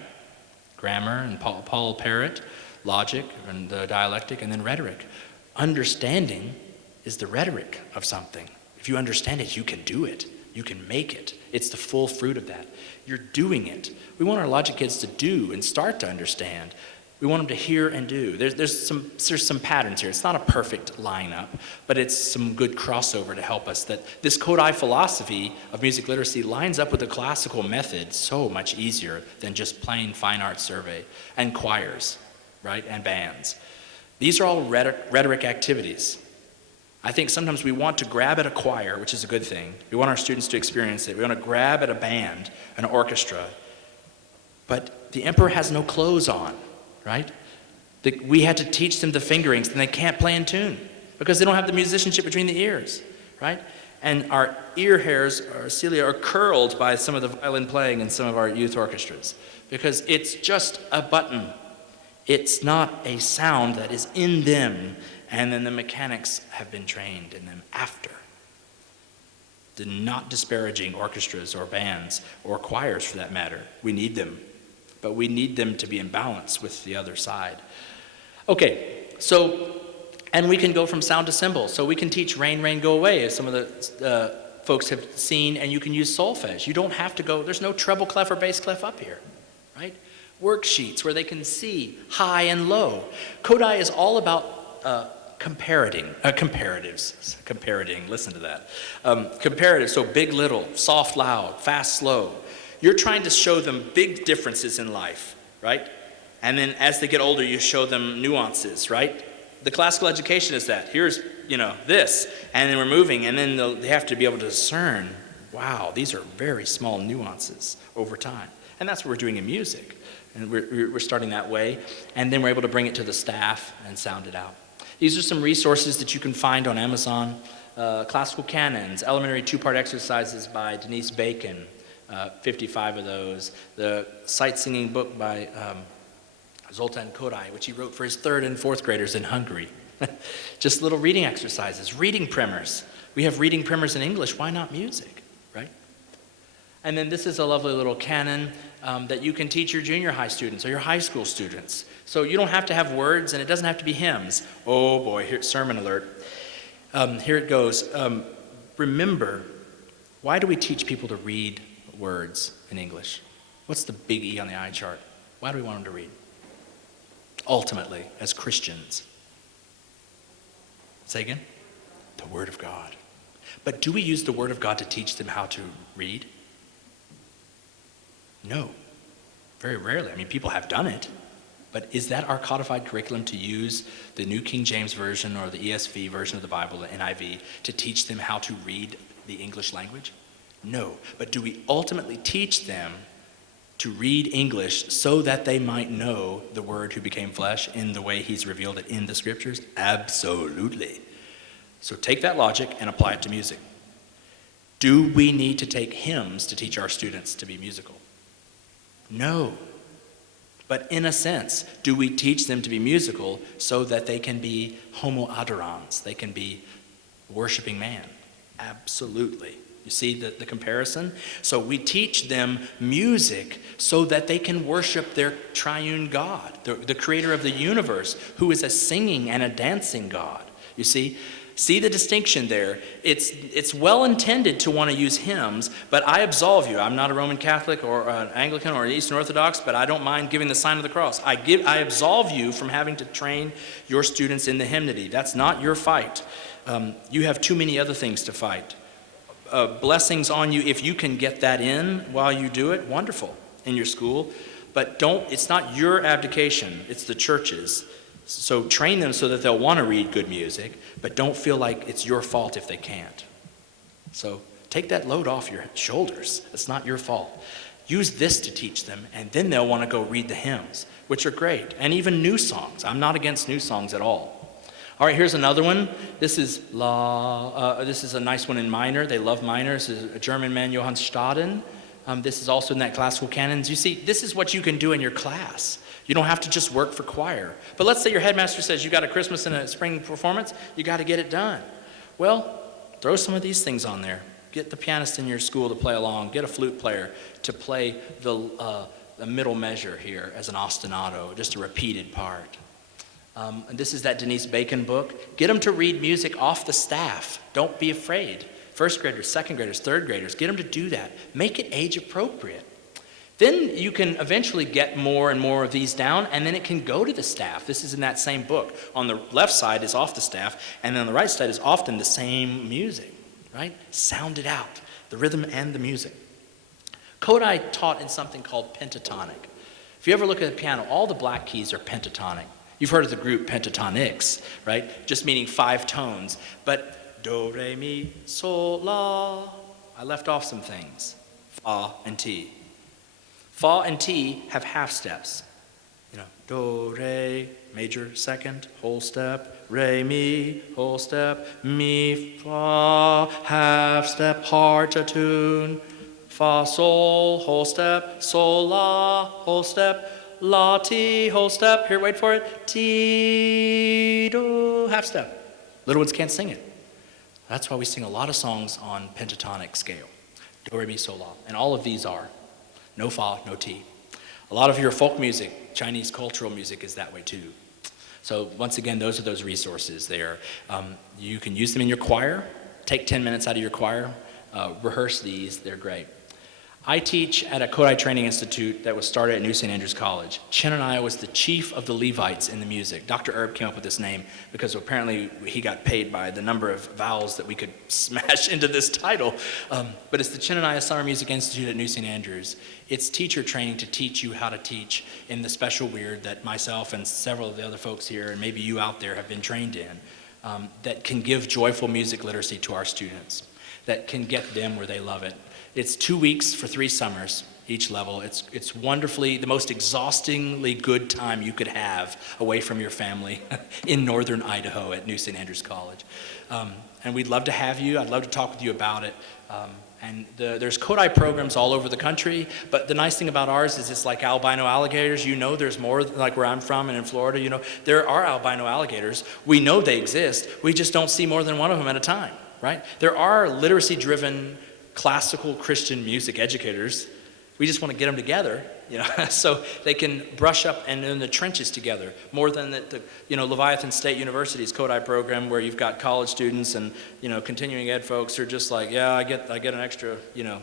Grammar and Paul Parrott, logic and the dialectic, and then rhetoric. Understanding is the rhetoric of something. If you understand it, you can do it. You can make it. It's the full fruit of that. You're doing it. We want our logic kids to do and start to understand. We want them to hear and do. There's some patterns here. It's not a perfect lineup, but it's some good crossover to help us that this Kodai philosophy of music literacy lines up with the classical method so much easier than just plain fine arts survey and choirs, right, and bands. These are all rhetoric activities. I think sometimes we want to grab at a choir, which is a good thing. We want our students to experience it. We want to grab at a band, an orchestra. But the emperor has no clothes on. Right? We had to teach them the fingerings, and they can't play in tune because they don't have the musicianship between the ears, right? And our ear hairs, our cilia, are curled by some of the violin playing in some of our youth orchestras because it's just a button. It's not a sound that is in them, and then the mechanics have been trained in them after. They're not disparaging orchestras or bands or choirs for that matter. We need them. But we need them to be in balance with the other side. Okay, and we can go from sound to symbol. So we can teach Rain, Rain, Go Away, as some of the folks have seen, and you can use solfege. You don't have to go, there's no treble clef or bass clef up here, right? Worksheets where they can see high and low. Kodai is all about comparatives, listen to that. Comparatives, so big, little, soft, loud, fast, slow. You're trying to show them big differences in life, right? And then as they get older, you show them nuances, right? The classical education is that. Here's, this, and then we're moving, and then they have to be able to discern, wow, these are very small nuances over time. And that's what we're doing in music. And we're starting that way, and then we're able to bring it to the staff and sound it out. These are some resources that you can find on Amazon. Classical Canons, Elementary Two-Part Exercises by Denise Bacon. 55 of those. The sight singing book by Zoltán Kodály, which he wrote for his third and fourth graders in Hungary. Just little reading exercises, reading primers. We have reading primers in English, why not music, right? And then this is a lovely little canon that you can teach your junior high students or your high school students. So you don't have to have words and it doesn't have to be hymns. Oh boy, here's sermon alert. Here it goes. Remember, why do we teach people to read words in English? What's the big E on the eye chart? Why do we want them to read? Ultimately, as Christians. Say again? The Word of God. But do we use the Word of God to teach them how to read? No. Very rarely. I mean, people have done it. But is that our codified curriculum to use the New King James Version or the ESV version of the Bible, the NIV, to teach them how to read the English language? No. But do we ultimately teach them to read English so that they might know the Word who became flesh in the way he's revealed it in the scriptures? Absolutely. So take that logic and apply it to music. Do we need to take hymns to teach our students to be musical? No. But in a sense, do we teach them to be musical so that they can be homo adorans? They can be worshiping man? Absolutely. You see the comparison? So we teach them music so that they can worship their triune God, the creator of the universe, who is a singing and a dancing God. You see? See the distinction there. It's well intended to want to use hymns, but I absolve you. I'm not a Roman Catholic or an Anglican or an Eastern Orthodox, but I don't mind giving the sign of the cross. I absolve you from having to train your students in the hymnody. That's not your fight. You have too many other things to fight. Blessings on you if you can get that in while you do it. Wonderful in your school, but it's not your abdication. It's the church's. So train them so that they'll want to read good music, but don't feel like it's your fault if they can't. So take that load off your shoulders. It's not your fault. Use this to teach them, and then they'll want to go read the hymns, which are great, and even new songs. I'm not against new songs at all. All right, here's another one. This is this is a nice one in minor. They love minor. This is a German man, Johann Staden. This is also in that classical canons. You see, this is what you can do in your class. You don't have to just work for choir. But let's say your headmaster says you got a Christmas and a spring performance, you got to get it done. Well, throw some of these things on there. Get the pianist in your school to play along. Get a flute player to play the middle measure here as an ostinato, just a repeated part. And this is that Denise Bacon book. Get them to read music off the staff. Don't be afraid. First graders, second graders, third graders, get them to do that. Make it age appropriate. Then you can eventually get more and more of these down, and then it can go to the staff. This is in that same book. On the left side is off the staff, and then on the right side is often the same music, right? Sound it out, the rhythm and the music. Kodai taught in something called pentatonic. If you ever look at the piano, all the black keys are pentatonic. You've heard of the group Pentatonics, right? Just meaning 5 tones. But do, re, mi, sol, la. I left off some things. Fa and ti. Fa and ti have half steps. You know, do, re, major, second, whole step, re, mi, whole step, mi, fa, half step, hard to tune, fa, sol, whole step, sol, la, whole step, la, ti, whole step, here, wait for it, ti, do, half step. Little ones can't sing it. That's why we sing a lot of songs on pentatonic scale. Do, re, mi, sol, la, and all of these are. No fa, no ti. A lot of your folk music, Chinese cultural music is that way too. So once again, those are those resources there. You can use them in your choir. Take 10 minutes out of your choir. Rehearse these, they're great. I teach at a Kodai Training Institute that was started at New St. Andrews College. Chenaniah was the chief of the Levites in the music. Dr. Erb came up with this name because apparently he got paid by the number of vowels that we could smash into this title. But it's the Chenaniah Summer Music Institute at New St. Andrews. It's teacher training to teach you how to teach in the special weird that myself and several of the other folks here, and maybe you out there, have been trained in, that can give joyful music literacy to our students, that can get them where they love it. It's 2 weeks for 3 summers, each level. It's wonderfully, the most exhaustingly good time you could have away from your family in northern Idaho at New St. Andrews College. And we'd love to have you. I'd love to talk with you about it. And there's Kodai programs all over the country, but the nice thing about ours is it's like albino alligators. You know there's more, like where I'm from and in Florida, you know, there are albino alligators. We know they exist. We just don't see more than one of them at a time, right? There are literacy-driven classical Christian music educators. We just want to get them together, you know, so they can brush up and in the trenches together, more than the Leviathan State University's Kodai program, where you've got college students and, you know, continuing ed folks who are just like, yeah, I get an extra, you know,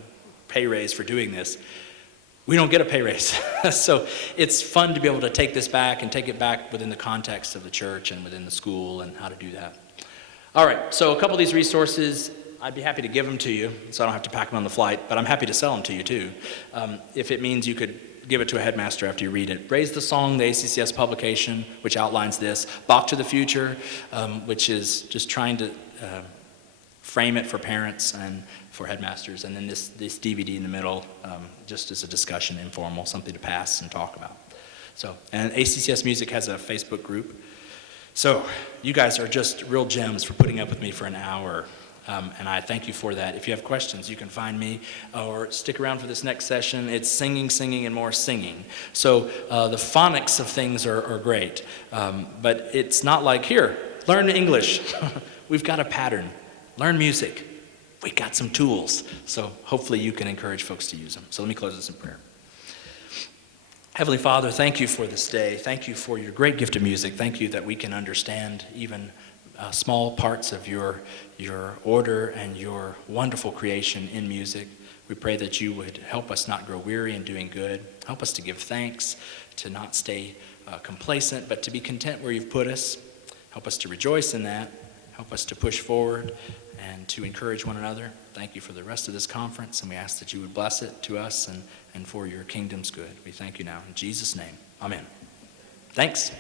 pay raise for doing this. We don't get a pay raise. So it's fun to be able to take this back and take it back within the context of the church and within the school and how to do that. All right, so a couple of these resources, I'd be happy to give them to you, so I don't have to pack them on the flight, but I'm happy to sell them to you too, if it means you could give it to a headmaster after you read it. Raise the Song, the ACCS publication, which outlines this. Bach to the Future, which is just trying to frame it for parents and for headmasters, and then this DVD in the middle, just as a discussion, informal, something to pass and talk about. So, and ACCS Music has a Facebook group. So you guys are just real gems for putting up with me for an hour, and I thank you for that. If you have questions, you can find me or stick around for this next session. It's singing, singing, and more singing. So the phonics of things are great, but it's not like, here, learn English. We've got a pattern. Learn music. We've got some tools. So hopefully you can encourage folks to use them. So let me close this in prayer. Heavenly Father, thank you for this day. Thank you for your great gift of music. Thank you that we can understand even small parts of your order and your wonderful creation in music. We pray that you would help us not grow weary in doing good. Help us to give thanks, to not stay complacent, but to be content where you've put us. Help us to rejoice in that. Help us to push forward and to encourage one another. Thank you for the rest of this conference, and we ask that you would bless it to us and for your kingdom's good. We thank you now. In Jesus' name, amen. Thanks.